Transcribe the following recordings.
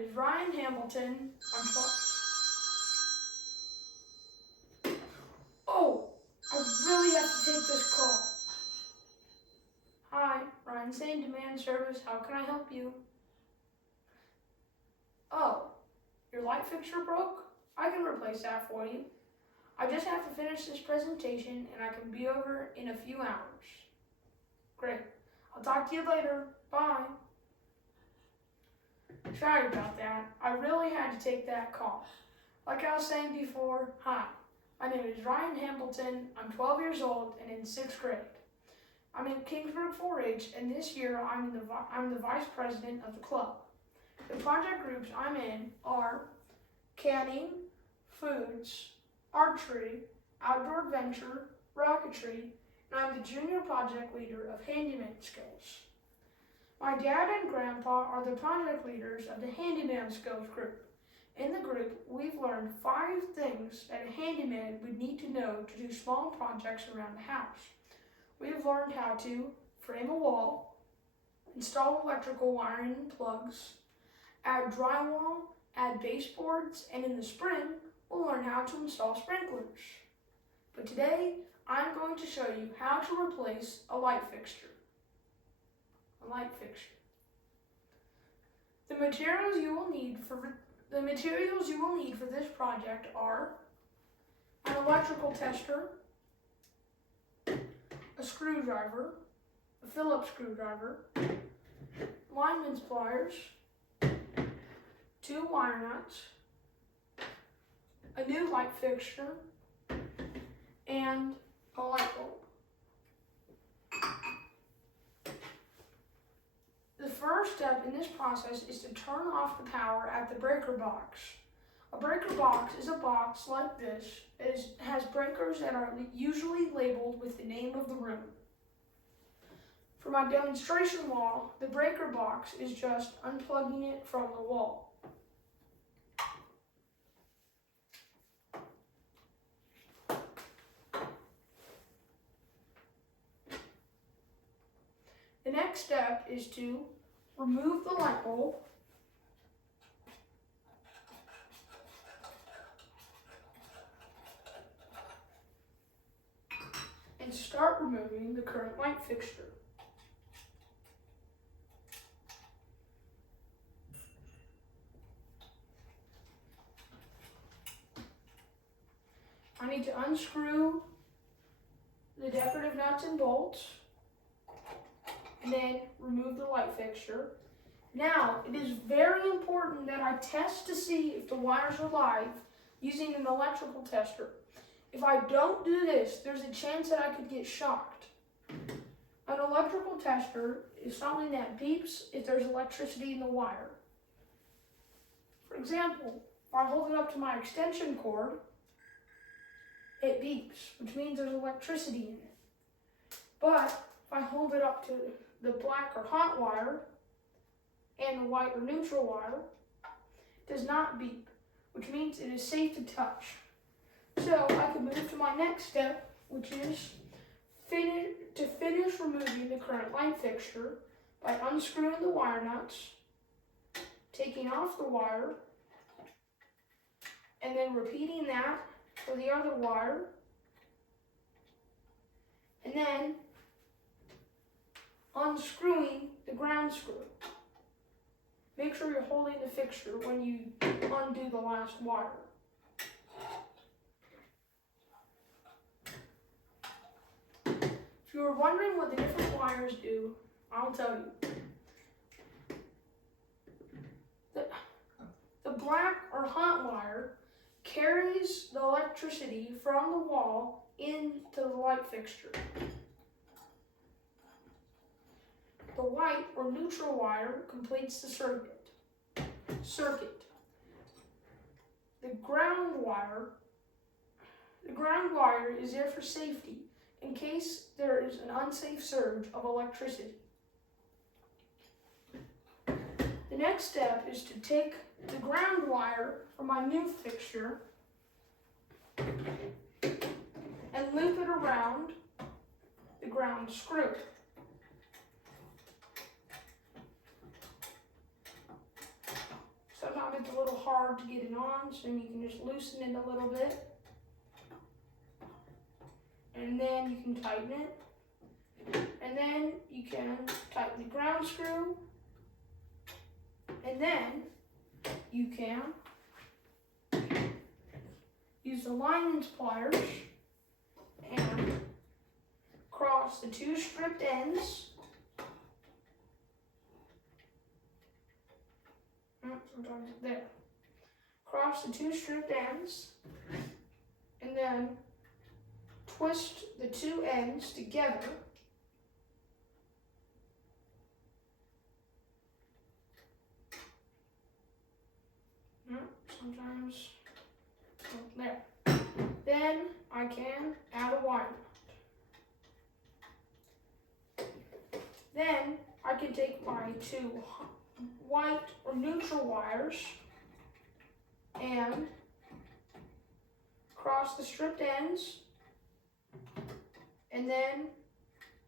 is Ryan Hamilton. Oh, I really have to take this call. Hi, Ryan saying demand service. How can I help you? Oh, your light fixture broke? I can replace that for you. I just have to finish this presentation and I can be over in a few hours. Great. I'll talk to you later. Bye. Sorry about that. I really had to take that call. Like I was saying before, hi. My name is Ryan Hamilton. I'm 12 years old and in 6th grade. I'm in Kingsburg 4-H, and this year I'm the vice president of the club. The project groups I'm in are canning, foods, archery, outdoor adventure, rocketry, and I'm the junior project leader of handyman skills. My dad and grandpa are the project leaders of the handyman skills group. In the group, we've learned 5 things that a handyman would need to know to do small projects around the house. We've learned how to frame a wall, install electrical wiring and plugs, add drywall, add baseboards, and in the spring, we'll learn how to install sprinklers. But today, I'm going to show you how to replace a light fixture. The materials you will need for this project are an electrical tester, a screwdriver, a Phillips screwdriver, lineman's pliers, 2 wire nuts, a new light fixture, and a light bulb. The first step in this process is to turn off the power at the breaker box. A breaker box is a box like this. It has breakers that are usually labeled with the name of the room. For my demonstration wall, the breaker box is just unplugging it from the wall. The next step is to remove the light bulb and start removing the current light fixture. I need to unscrew the decorative nuts and bolts, and then remove the light fixture. Now, it is very important that I test to see if the wires are live using an electrical tester. If I don't do this, there's a chance that I could get shocked. An electrical tester is something that beeps if there's electricity in the wire. For example, if I hold it up to my extension cord, it beeps, which means there's electricity in it. But if I hold it up to the black or hot wire and the white or neutral wire, it does not beep, which means it is safe to touch. So I can move to my next step, which is to finish removing the current light fixture by unscrewing the wire nuts, taking off the wire, and then repeating that for the other wire, and then unscrewing the ground screw. Make sure you're holding the fixture when you undo the last wire. If you were wondering what the different wires do, I'll tell you. The black or hot wire carries the electricity from the wall into the light fixture. The white or neutral wire completes the circuit. The ground wire is there for safety in case there is an unsafe surge of electricity. The next step is to take the ground wire from my new fixture and loop it around the ground screw. hard to get it on, so you can just loosen it a little bit. And then you can tighten it. And then you can tighten the ground screw. And then you can use the lineman's pliers and cross the two stripped ends. Sometimes there. Cross the two stripped ends and then twist the two ends together. Sometimes there. Then I can add a wire nut. Then I can take my two white or neutral wires and cross the stripped ends and then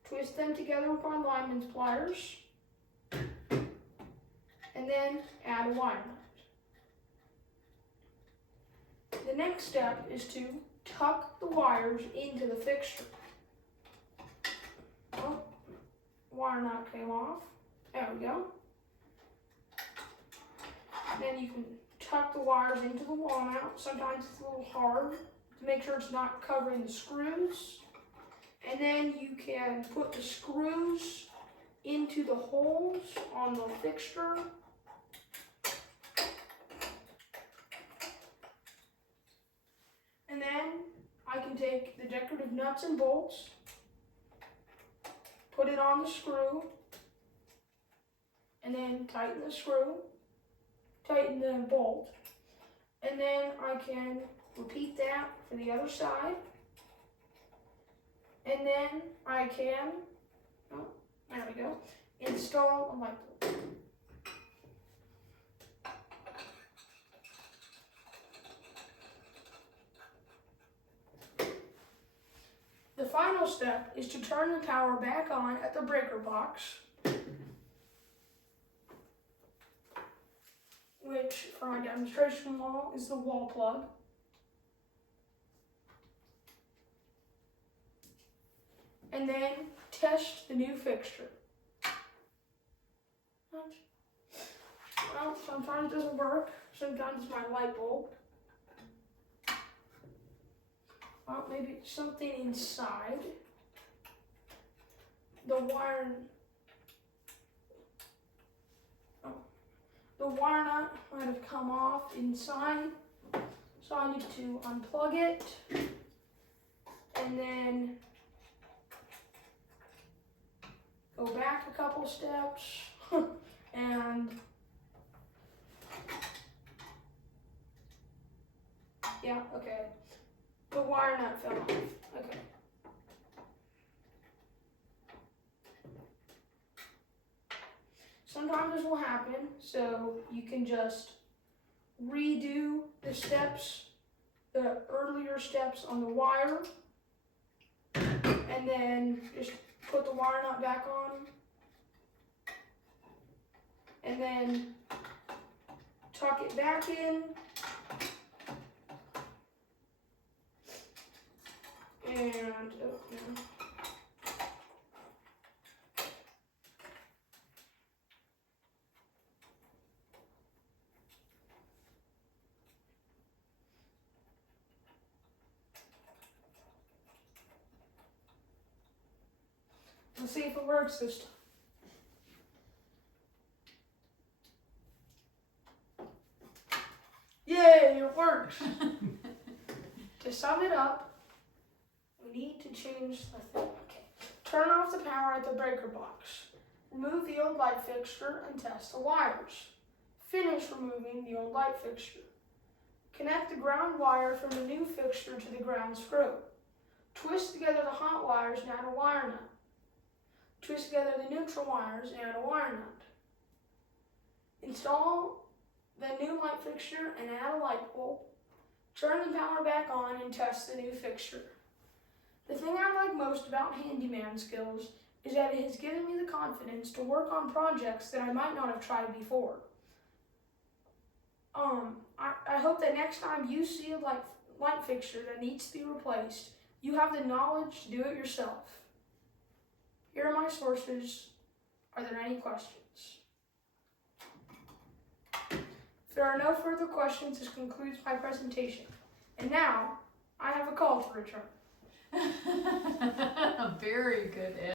twist them together with my lineman's pliers and then add a wire nut. The next step is to tuck the wires into the fixture. Oh, wire nut came off. There we go. Then you can tuck the wires into the wall mount. Sometimes it's a little hard to make sure it's not covering the screws. And then you can put the screws into the holes on the fixture. And then I can take the decorative nuts and bolts, put it on the screw, and then tighten the screw, tighten the bolt, and then I can repeat that for the other side. And then I can, oh, there we go, install a light bulb. The final step is to turn the power back on at the breaker box, which for my demonstration wall is the wall plug. And then test the new fixture. Well, sometimes it doesn't work. Sometimes it's my light bulb. Well, maybe it's something inside. The wire nut might have come off inside. So I need to unplug it and then go back a couple steps and yeah, okay. The wire nut fell off. Okay. Sometimes this will happen, so you can just redo the steps, the earlier steps on the wire, and then just put the wire nut back on, and then tuck it back in, and let's see if it works this time. Yay, it works. To sum it up, we need to change the thing. Okay. Turn off the power at the breaker box. Remove the old light fixture and test the wires. Finish removing the old light fixture. Connect the ground wire from the new fixture to the ground screw. Twist together the hot wires and add a wire nut. Twist together the neutral wires and add a wire nut. Install the new light fixture and add a light bulb. Turn the power back on and test the new fixture. The thing I like most about handyman skills is that it has given me the confidence to work on projects that I might not have tried before. I hope that next time you see a light fixture that needs to be replaced, you have the knowledge to do it yourself. Here are my sources. Are there any questions? If there are no further questions, this concludes my presentation. And now, I have a call to return. Very good, Ed.